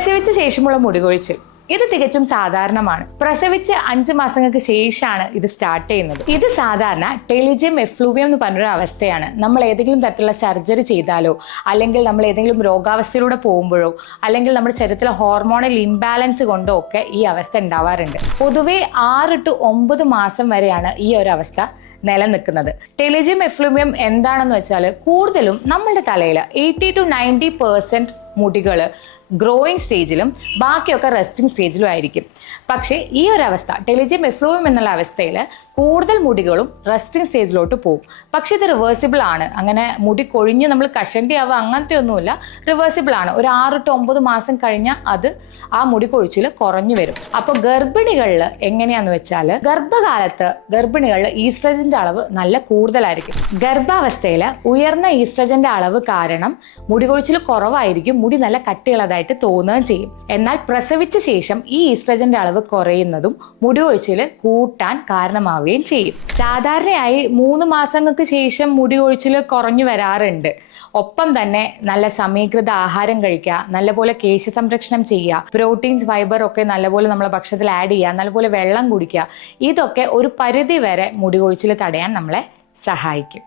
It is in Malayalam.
പ്രസവിച്ച ശേഷമുള്ള മുടികൊഴിച്ചിൽ ഇത് തികച്ചും സാധാരണമാണ്. പ്രസവിച്ച് 5 മാസങ്ങൾക്ക് ശേഷമാണ് ഇത് സ്റ്റാർട്ട് ചെയ്യുന്നത്. ഇത് സാധാരണ ടെലിജിയം എഫ്ലൂവിയം എന്ന് പറഞ്ഞൊരു അവസ്ഥയാണ്. നമ്മൾ ഏതെങ്കിലും തരത്തിലുള്ള സർജറി ചെയ്താലോ, അല്ലെങ്കിൽ നമ്മൾ ഏതെങ്കിലും രോഗാവസ്ഥയിലൂടെ പോകുമ്പോഴോ, അല്ലെങ്കിൽ നമ്മുടെ ശരീരത്തിലെ ഹോർമോണൽ ഇംബാലൻസ് കൊണ്ടോ ഒക്കെ ഈ അവസ്ഥ ഉണ്ടാവാറുണ്ട്. പൊതുവെ 6 to 9 മാസം വരെയാണ് ഈ ഒരു അവസ്ഥ നിലനിൽക്കുന്നത്. ടെലിജിയം എഫ്ലൂവിയം എന്താണെന്ന് വെച്ചാൽ കൂടുതലും നമ്മളുടെ തലയിൽ 80 to 90% മുടികൾ ഗ്രോയിങ് സ്റ്റേജിലും ബാക്കിയൊക്കെ റെസ്റ്റിംഗ് സ്റ്റേജിലും ആയിരിക്കും. പക്ഷേ ഈ ഒരു അവസ്ഥ ടെലിജിയം എഫ്ലൂവിയം എന്നുള്ള അവസ്ഥയിൽ കൂടുതൽ മുടികളും റെസ്റ്റിംഗ് സ്റ്റേജിലോട്ട് പോകും. പക്ഷെ ഇത് റിവേഴ്സിബിൾ ആണ്. അങ്ങനെ മുടി കൊഴിഞ്ഞ് നമ്മൾ കഷണ്ടി ആവുക അങ്ങനത്തെ ഒന്നുമില്ല, റിവേഴ്സിബിൾ ആണ്. ഒരു 6 to 9 മാസം കഴിഞ്ഞാൽ അത് ആ മുടി കൊഴിച്ചിൽ കുറഞ്ഞു വരും. അപ്പോൾ ഗർഭിണികളിൽ എങ്ങനെയാന്ന് വെച്ചാൽ ഗർഭകാലത്ത് ഗർഭിണികളിൽ ഈസ്ട്രജന്റെ അളവ് നല്ല കൂടുതലായിരിക്കും. ഗർഭാവസ്ഥയിൽ ഉയർന്ന ഈസ്ട്രജന്റെ അളവ് കാരണം മുടി കൊഴിച്ചിൽ കുറവായിരിക്കും, മുടി നല്ല കട്ടിയുള്ളതായിട്ട് തോന്നുകയും ചെയ്യും. എന്നാൽ പ്രസവിച്ച ശേഷം ഈ ഈസ്ട്രജന്റെ അളവ് കുറയുന്നതും മുടി കൊഴിച്ചിൽ കൂട്ടാൻ കാരണമാവുകയും ചെയ്യും. സാധാരണയായി 3 മാസങ്ങൾക്ക് ശേഷം മുടി കൊഴിച്ചിൽ കുറഞ്ഞു വരാറുണ്ട്. ഒപ്പം തന്നെ നല്ല സമീകൃത ആഹാരം കഴിക്കുക, നല്ലപോലെ കേശ സംരക്ഷണം ചെയ്യുക, പ്രോട്ടീൻസ് ഫൈബർ ഒക്കെ നല്ലപോലെ നമ്മളെ ഭക്ഷണത്തിൽ ആഡ് ചെയ്യുക, നല്ലപോലെ വെള്ളം കുടിക്കുക, ഇതൊക്കെ ഒരു പരിധി വരെ മുടി കൊഴിച്ചിൽ തടയാൻ നമ്മളെ സഹായിക്കും.